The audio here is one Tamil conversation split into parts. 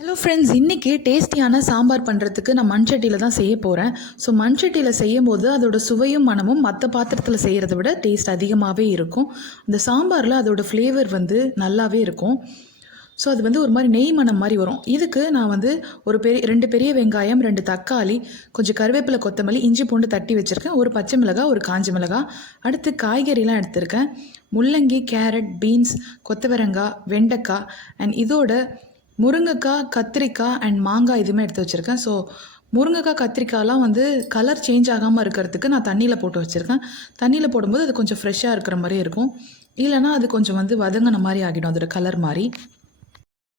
ஹலோ ஃப்ரெண்ட்ஸ், இன்றைக்கி டேஸ்டியான சாம்பார் பண்ணுறதுக்கு நான் மண் சட்டியில் தான் செய்ய போகிறேன். ஸோ மண் சட்டியில் செய்யும்போது அதோட சுவையும் மனமும் மற்ற பாத்திரத்தில் செய்கிறத விட டேஸ்ட் அதிகமாகவே இருக்கும். அந்த சாம்பாரில் அதோட ஃப்ளேவர் நல்லாவே இருக்கும். ஸோ அது ஒரு மாதிரி நெய் மணம் மாதிரி வரும். இதுக்கு நான் ஒரு 2 பெரிய வெங்காயம், 2 தக்காளி, கொஞ்சம் கருவேப்பிலை, கொத்தமல்லி, இஞ்சி பூண்டு தட்டி வச்சுருக்கேன், ஒரு பச்சை மிளகாய், ஒரு காஞ்ச மிளகாய், அடுத்து காய்கறிலாம் எடுத்திருக்கேன். முள்ளங்கி, கேரட், பீன்ஸ், கொத்தவரங்காய், வெண்டைக்காய் அண்ட் இதோட முருங்கைக்காய், கத்திரிக்காய் அண்ட் மாங்காய் இதுவுமே எடுத்து வச்சுருக்கேன். ஸோ முருங்கைக்காய், கத்திரிக்காய்லாம் கலர் சேஞ்ச் ஆகாமல் இருக்கிறதுக்கு நான் தண்ணியில் போட்டு வச்சுருக்கேன். தண்ணியில் போடும்போது அது கொஞ்சம் ஃப்ரெஷ்ஷாக இருக்கிற மாதிரி இருக்கும். இல்லைனா அது கொஞ்சம் வதங்கின மாதிரி ஆகிடும், அதோட கலர் மாதிரி.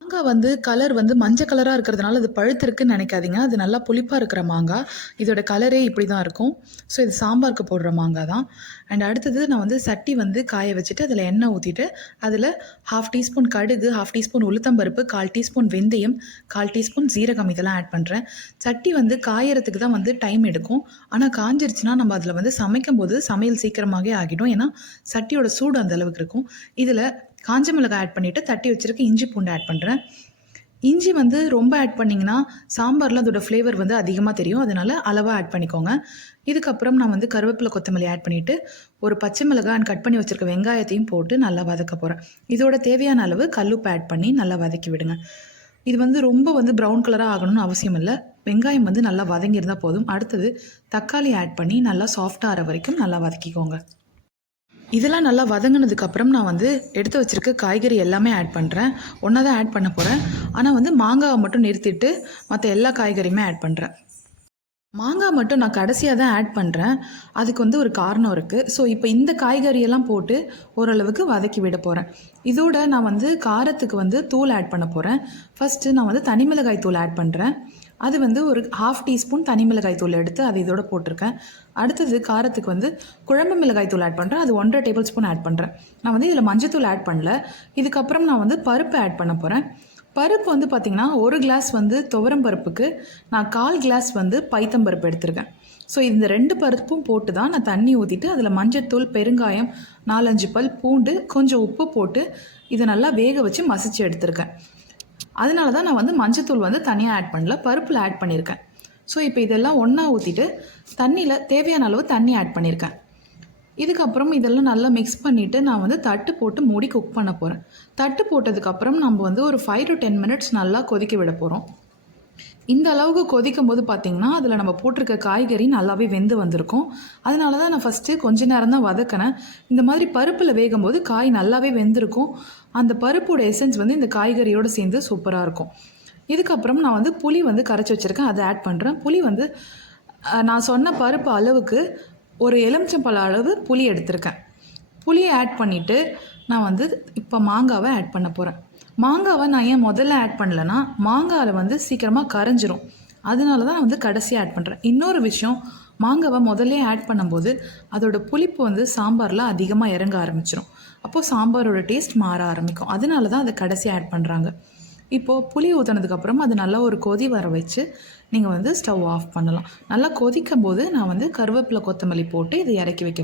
மாங்காய் கலர் மஞ்சள் கலராக இருக்கிறதுனால அது பழுத்திருக்குன்னு நினைக்காதீங்க. அது நல்லா புளிப்பாக இருக்கிற மாங்காய். இதோட கலரே இப்படி தான் இருக்கும். ஸோ இது சாம்பாருக்கு போடுற மாங்காய் தான். அண்ட் அடுத்தது நான் சட்டி காய வச்சுட்டு அதில் எண்ணெய் ஊற்றிட்டு அதில் 1/2 டீஸ்பூன் கடுகு, 1/2 டீஸ்பூன் உளுத்தம்பருப்பு, 1/4 டீஸ்பூன் வெந்தயம், 1/4 டீஸ்பூன் ஜீரகம் இதெல்லாம் ஆட் பண்ணுறேன். சட்டி காயறதுக்கு தான் டைம் எடுக்கும். ஆனால் காஞ்சிருச்சுன்னா நம்ம அதில் சமைக்கும் போது சமையல் சீக்கிரமாகவே ஆகிடும். ஏன்னா சட்டியோட சூடு அந்த அளவுக்கு இருக்கும். இதில் காஞ்ச மிளகாய் ஆட் பண்ணிவிட்டு தட்டி வச்சுருக்க இஞ்சி பூண்டு ஆட் பண்ணுறேன். இஞ்சி ரொம்ப ஆட் பண்ணிங்கன்னா சாம்பாரில் அதோட ஃப்ளேவர் அதிகமாக தெரியும். அதனால் அளவாக ஆட் பண்ணிக்கோங்க. இதுக்கப்புறம் நான் கருவேப்பிலை, கொத்தமல்லி ஆட் பண்ணிவிட்டு ஒரு பச்சை மிளகாய் அண்ட் கட் பண்ணி வச்சுருக்க வெங்காயத்தையும் போட்டு நல்லா வதக்க போகிறேன். இதோட தேவையான அளவு கல்லுப்பு ஆட் பண்ணி நல்லா வதக்கி விடுங்க. இது ரொம்ப ப்ரௌன் கலராக ஆகணும்னு அவசியம் இல்லை. வெங்காயம் நல்லா வதங்கியிருந்தால் போதும். அடுத்தது தக்காளி ஆட் பண்ணி நல்லா சாஃப்டாக ஆகிற வரைக்கும் நல்லா வதக்கிக்கோங்க. இதெல்லாம் நல்லா வதங்கினதுக்கப்புறம் நான் எடுத்து வச்சுருக்க காய்கறி எல்லாமே ஆட் பண்ணுறேன். ஒன்றா தான் ஆட் பண்ண போகிறேன். ஆனால் மாங்காவை மட்டும் நிறுத்திட்டு மற்ற எல்லா காய்கறியுமே ஆட் பண்ணுறேன். மாங்காய் மட்டும் நான் கடைசியாக தான் ஆட் பண்ணுறேன். அதுக்கு ஒரு காரணம் இருக்குது. ஸோ இப்போ இந்த காய்கறியெல்லாம் போட்டு ஓரளவுக்கு வதக்கி விட போகிறேன். இதோட நான் காரத்துக்கு தூள் ஆட் பண்ண போகிறேன். ஃபஸ்ட்டு நான் தனி மிளகாய் தூள் ஆட் பண்ணுறேன். அது ஒரு 1/2 டீஸ்பூன் தனி மிளகாய் தூள் எடுத்து அது இதோட போட்டிருக்கேன். அடுத்தது காரத்துக்கு குழம்பு மிளகாய் தூள் ஆட் பண்ணுறேன். அது 1.5 டேபிள் ஸ்பூன் ஆட் பண்ணுறேன். நான் இதில் மஞ்சத்தூள் ஆட் பண்ணல. இதுக்கப்புறம் நான் பருப்பு ஆட் பண்ண போகிறேன். பருப்பு பார்த்திங்கன்னா 1 கிளாஸ் துவரம் பருப்புக்கு நான் 1/4 கிளாஸ் பைத்தம்பருப்பு எடுத்திருக்கேன். ஸோ இந்த 2 பருப்பும் போட்டு தான் நான் தண்ணி ஊற்றிட்டு அதில் மஞ்சத்தூள், பெருங்காயம், 4-5 பல் பூண்டு, கொஞ்சம் உப்பு போட்டு இதை நல்லா வேக வச்சு மசிச்சு எடுத்திருக்கேன். அதனால தான் நான் மஞ்சத்தூள் தனியாக ஆட் பண்ணல, பருப்பில் ஆட் பண்ணியிருக்கேன். ஸோ இப்போ இதெல்லாம் ஒன்றா ஊற்றிட்டு தண்ணியில் தேவையான அளவு தண்ணி ஆட் பண்ணியிருக்கேன். இதுக்கப்புறம் இதெல்லாம் நல்லா மிக்ஸ் பண்ணிவிட்டு நான் தட்டு போட்டு மூடி குக் பண்ண போகிறேன். தட்டு போட்டதுக்கப்புறம் நம்ம ஒரு 5 to 10 மினிட்ஸ் நல்லா கொதிக்க விட போகிறோம். இந்த அளவுக்கு கொதிக்கும் போது பார்த்திங்கன்னா அதில் நம்ம போட்டிருக்க காய்கறி நல்லாவே வெந்து வந்திருக்கும். அதனால தான் நான் ஃபஸ்ட்டு கொஞ்ச நேரம் தான் வதக்கினேன். இந்த மாதிரி பருப்பில் வேகும்போது காய் நல்லாவே வெந்திருக்கும். அந்த பருப்போட எசன்ஸ் இந்த காய்கறியோடு சேர்ந்து சூப்பராக இருக்கும். இதுக்கப்புறம் நான் புளி கரைச்சி வச்சுருக்கேன், அதை ஆட் பண்ணுறேன். புளி நான் சொன்ன பருப்பு அளவுக்கு ஒரு எலுமிச்சம்பழ அளவு புளி எடுத்திருக்கேன். புளியை ஆட் பண்ணிவிட்டு நான் இப்போ மாங்காவை ஆட் பண்ண போகிறேன். மாங்காவை நான் ஏன் முதல்ல ஆட் பண்ணலைன்னா மாங்காவில் சீக்கிரமாக கரைஞ்சிரும். அதனால தான் நான் கடைசியாக ஆட் பண்ணுறேன். இன்னொரு விஷயம், மாங்காவை முதல்ல ஆட் பண்ணும்போது அதோட புளிப்பு சாம்பாரில் அதிகமாக இறங்க ஆரம்பிச்சிடும். அப்போது சாம்பாரோட டேஸ்ட் மாற ஆரம்பிக்கும். அதனால தான் அதை கடைசியாக ஆட் பண்ணுறாங்க. இப்போது புளி ஊற்றினதுக்கப்புறம் அது நல்லா ஒரு கொதி வர வச்சு நீங்கள் ஸ்டவ் ஆஃப் பண்ணலாம். நல்லா கொதிக்கும் போது நான் கருவேப்பிலை, கொத்தமல்லி போட்டு இதை இறக்கி வைக்க